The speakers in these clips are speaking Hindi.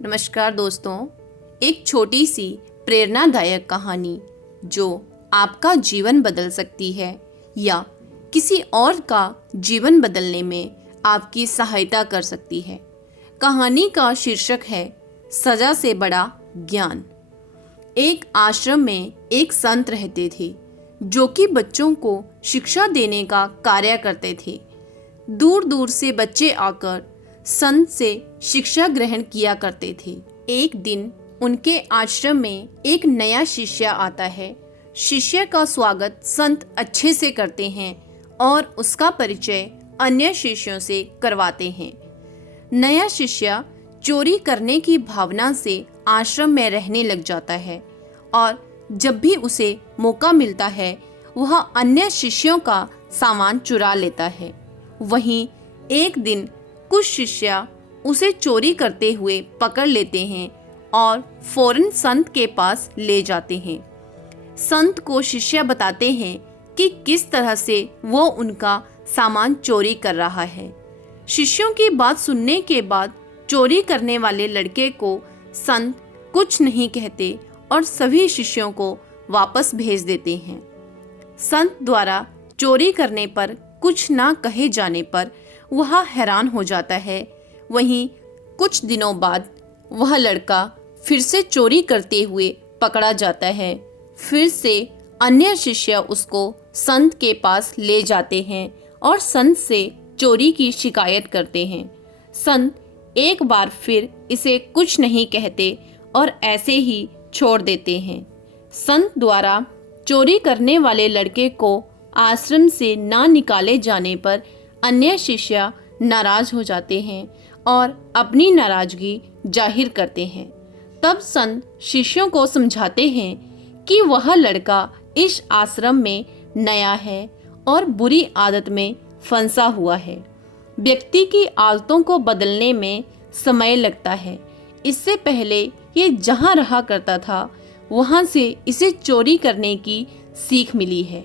नमस्कार दोस्तों, एक छोटी सी प्रेरणादायक कहानी जो आपका जीवन बदल सकती है या किसी और का जीवन बदलने में आपकी सहायता कर सकती है। कहानी का शीर्षक है सजा से बड़ा ज्ञान। एक आश्रम में एक संत रहते थे जो कि बच्चों को शिक्षा देने का कार्य करते थे। दूर दूर से बच्चे आकर संत से शिक्षा ग्रहण किया करते थे। एक दिन उनके आश्रम में एक नया शिष्य आता है। शिष्य का स्वागत संत अच्छे से करते हैं और उसका परिचय अन्य शिष्यों से करवाते हैं। नया शिष्य चोरी करने की भावना से आश्रम में रहने लग जाता है और जब भी उसे मौका मिलता है वह अन्य शिष्यों का सामान चुरा लेता है। वहीं एक दिन कुछ शिष्य उसे चोरी करते हुए पकड़ लेते हैं और फौरन संत के पास ले जाते हैं। संत को शिष्य बताते हैं कि किस तरह से वो उनका सामान चोरी कर रहा है। शिष्यों की बात सुनने के बाद चोरी करने वाले लड़के को संत कुछ नहीं कहते और सभी शिष्यों को वापस भेज देते हैं। संत द्वारा चोरी करने पर कुछ ना कहे जाने पर वह हैरान हो जाता है। वहीं कुछ दिनों बाद वह लड़का फिर से चोरी करते हुए पकड़ा जाता है। फिर से अन्य शिष्य उसको संत के पास ले जाते हैं और संत से चोरी की शिकायत करते हैं। संत एक बार फिर इसे कुछ नहीं कहते और ऐसे ही छोड़ देते हैं। संत द्वारा चोरी करने वाले लड़के को आश्रम से ना निकाले जाने पर अन्य शिष्य नाराज हो जाते हैं और अपनी नाराजगी जाहिर करते हैं। तब संत शिष्यों को समझाते हैं कि वह लड़का इस आश्रम में नया है और बुरी आदत में फंसा हुआ है। व्यक्ति की आदतों को बदलने में समय लगता है। इससे पहले ये जहाँ रहा करता था वहाँ से इसे चोरी करने की सीख मिली है।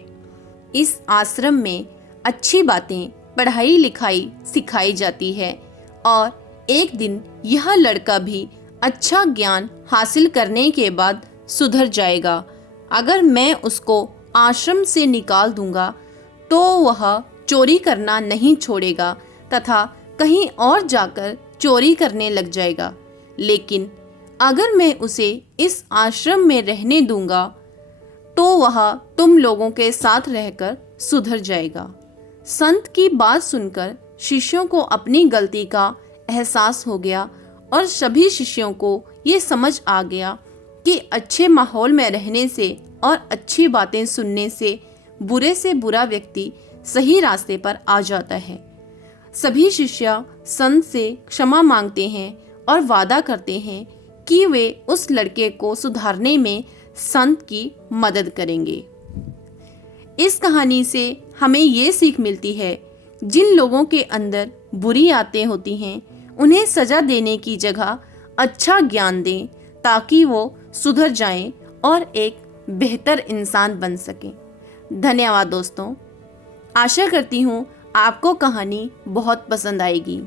इस आश्रम में अच्छी बातें, पढ़ाई लिखाई सिखाई जाती है और एक दिन यह लड़का भी अच्छा ज्ञान हासिल करने के बाद सुधर जाएगा। अगर मैं उसको आश्रम से निकाल दूंगा तो वह चोरी करना नहीं छोड़ेगा तथा कहीं और जाकर चोरी करने लग जाएगा। लेकिन अगर मैं उसे इस आश्रम में रहने दूंगा तो वह तुम लोगों के साथ रहकर सुधर जाएगा। संत की बात सुनकर शिष्यों को अपनी गलती का एहसास हो गया और सभी शिष्यों को ये समझ आ गया कि अच्छे माहौल में रहने से और अच्छी बातें सुनने से बुरा व्यक्ति सही रास्ते पर आ जाता है। सभी शिष्य संत से क्षमा मांगते हैं और वादा करते हैं कि वे उस लड़के को सुधारने में संत की मदद करेंगे। इस कहानी से हमें ये सीख मिलती है, जिन लोगों के अंदर बुरी आदतें होती हैं उन्हें सजा देने की जगह अच्छा ज्ञान दें ताकि वो सुधर जाएं और एक बेहतर इंसान बन सकें। धन्यवाद दोस्तों। आशा करती हूँ आपको कहानी बहुत पसंद आएगी।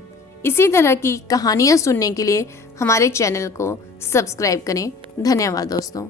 इसी तरह की कहानियाँ सुनने के लिए हमारे चैनल को सब्सक्राइब करें। धन्यवाद दोस्तों।